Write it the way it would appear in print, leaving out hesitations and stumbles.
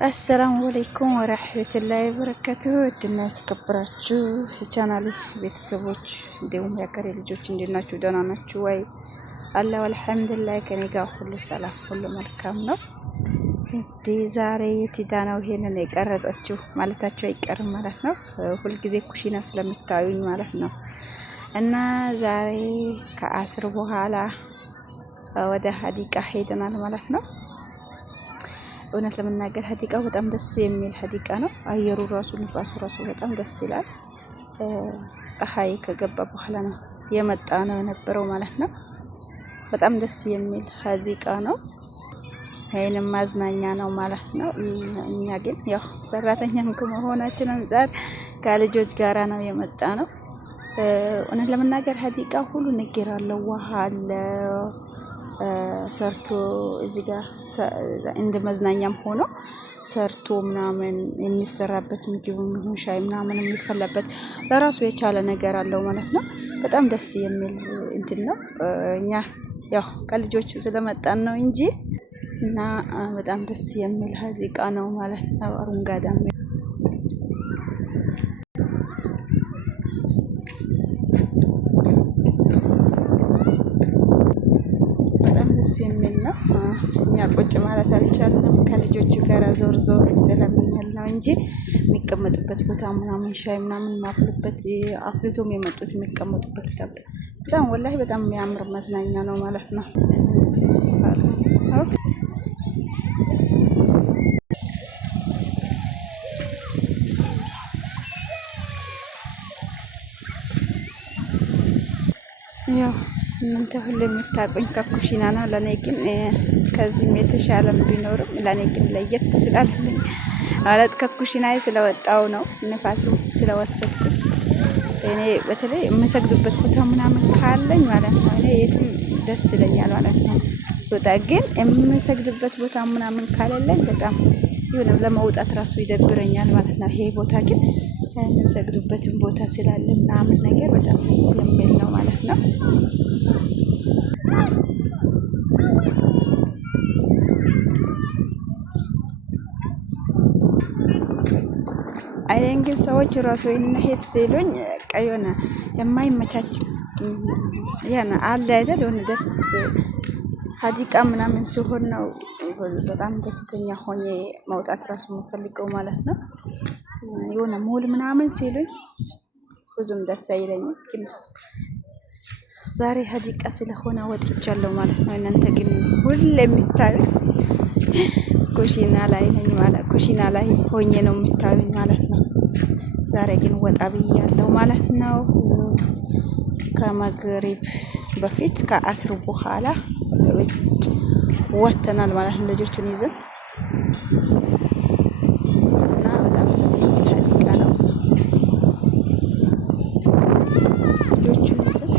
አሰላሙ አለይኩም ወራህመቱላሂ ወበረካቱሁ። እድና የተከበራችሁ የቻናሌ ቤተሰቦች እንዲሁም የሀገሬ ልጆች እንዴት ናችሁ? ደህና ናችሁ ወይ? አላሁ አልሐምዱሊላህ ከኔ ጋር ሁሉ ሰላም፣ ሁሉ መልካም ነው። ዛሬ የቲዳ ነው ይሄንን የቀረጸችው ማለታቸው አይቀርም ማለት ነው። ሁልጊዜ ኩሽና ስለምታዩኝ ማለት ነው። እና ዛሬ ከአስር በኋላ ወደ ሀዲቃ ሄደናል ማለት ነው። እውነት ለመናገር ሀዲቃው በጣም ደስ የሚል ሀዲቃ ነው። አየሩ ራሱ ንፋሱ ራሱ በጣም ደስ ይላል። ፀሐይ ከገባ በኋላ ነው የመጣ ነው የነበረው ማለት ነው። በጣም ደስ የሚል ሀዲቃ ነው። ይሄንም ማዝናኛ ነው ማለት ነው። እኛ ግን ያው ሰራተኛም ከመሆናችን አንፃር ከልጆች ጋራ ነው የመጣ ነው። እውነት ለመናገር ሀዲቃ ሁሉ ነገር አለው። ውሃ አለው ሰርቶ እዚህ ጋር እንደ መዝናኛም ሆኖ ሰርቶ ምናምን የሚሰራበት ምግብ ይሁን ሻይ ምናምን የሚፈላበት ለራሱ የቻለ ነገር አለው ማለት ነው። በጣም ደስ የሚል እንትን ነው። እኛ ያው ከልጆች ስለመጣን ነው እንጂ እና በጣም ደስ የሚል ሀዲቃ ነው ማለት ነው። አረንጓዴ ደስ የሚል ነው። እኛ ቁጭ ማለት አልቻልንም። ከልጆቹ ጋር ዞር ዞር ስለምንል ነው እንጂ የሚቀመጡበት ቦታ ምናምን ሻይ ምናምን ማፍሉበት አፍልቶም የመጡት የሚቀመጡበት በጣም ወላሂ በጣም የሚያምር መዝናኛ ነው ማለት ነው። ያው እናንተ ሁሉ የምታውቁኝ ከኩሽና ነው። ለኔ ግን ከዚህም የተሻለም ቢኖርም ለኔ ግን ለየት ስላለኝ ማለት ከኩሽናዬ ስለወጣው ነው ንፋሱ ስለወሰድኩኝ። እኔ በተለይ የምሰግዱበት ቦታ ምናምን ካለኝ ማለት ነው እኔ የትም ደስ ይለኛል ማለት ነው። ስወጣ ግን የምሰግድበት ቦታ ምናምን ካለለኝ በጣም የሆነ ለመውጣት ራሱ ይደብረኛል ማለት ነው። ይሄ ቦታ ግን የምሰግዱበትን ቦታ ስላለ ምናምን ነገር በጣም ደስ የሚል ነው ማለት ነው። አይን ግን ሰዎች ራሱ እንሄድ ሲሉኝ ቀዮና የማይመቻች ያና አለ አይደል የሆነ ደስ ሀዲቃ ምናምን ሲሆን ነው በጣም ደስተኛ ሆኜ መውጣት ራሱ የምፈልገው ማለት ነው። የሆነ ሞል ምናምን ሲሉኝ ብዙም ደስ አይለኝም። ግን ዛሬ ሀዲቃ ስለሆነ ወጥቻለሁ ማለት ነው። እናንተ ግን ሁሌ የምታዩኝ ኩሽና ላይ ነኝ ማለት ኩሽና ላይ ሆኜ ነው የምታዩኝ ማለት ነው። ዛሬ ግን ወጣ ብያለሁ ማለት ነው። ከመግሪብ በፊት ከአስር በኋላ ውጭ ወጥተናል ማለት ነው ልጆቹን ይዘን እና በጣም ደስ የሚል ሀዲቃ ነው። ልጆቹን ይዘን